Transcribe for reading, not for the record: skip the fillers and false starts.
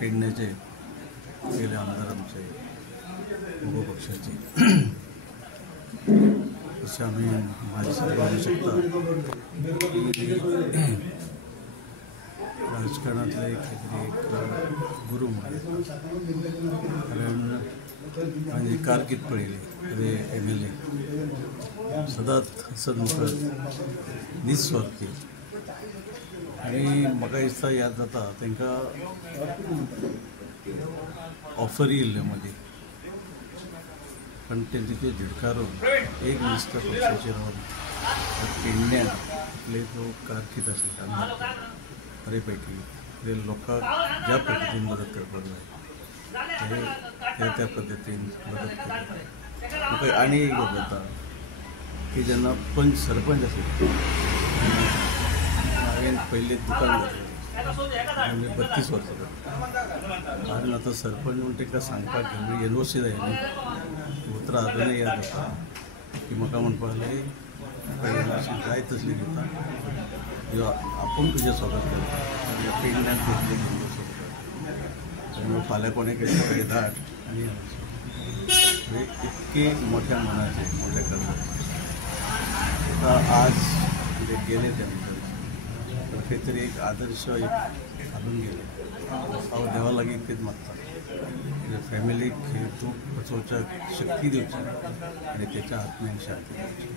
पेडण्याचे गेले आमदार आमचे उभो पक्षाचे तसे आम्ही माझ्यासाठी बघू शकता राजकारणातले काहीतरी एक गुरु म्हणून कारण माझी कारकीर्द पळयली MLA सदांच हसतमुखत निस्वार्थी आणि म्हाका दिसता याद जाता तांकां ऑफर येयल्ल्यो मदीं पण ते तिथे झिडकारून एक निश्चित पक्षाचेर रावन पेडण्यान आपले जो कारकीर्द आसली तांणी बरेपैकी ते लोकांक ज्या पद्दतीन मदत करपाक जाय त्या पद्दतीन मदत करता म्हाका आनी एक गत जाता की जेन्ना सरपंच आसले हांवें पयलीं दुकान घातलें 32 वर्सां जाली आनी आतां सरपंच म्हणून ताका सांगपाक गेलो एनओसी जाय न्ही उतरां अजूनय याद आसा की म्हाका म्हणपाक लागली अशी जाय तसली दिता आपूण तुजें स्वागत करता पेडण्यान घेतली घेवन वचप फाल्यां कोणें केलें धाड आनी इतके मोठ्या मनाचे मोठ्या कर्जाचे आज गेले त्या खंय तरी एक आदर्श घालून गेले हांव देवा लागीं इतकेंच मागता फॅमिलीक हे दूख वचोवच्याक शक्ती दिवची आनी तेच्या आत्म्याक शांती दिवची.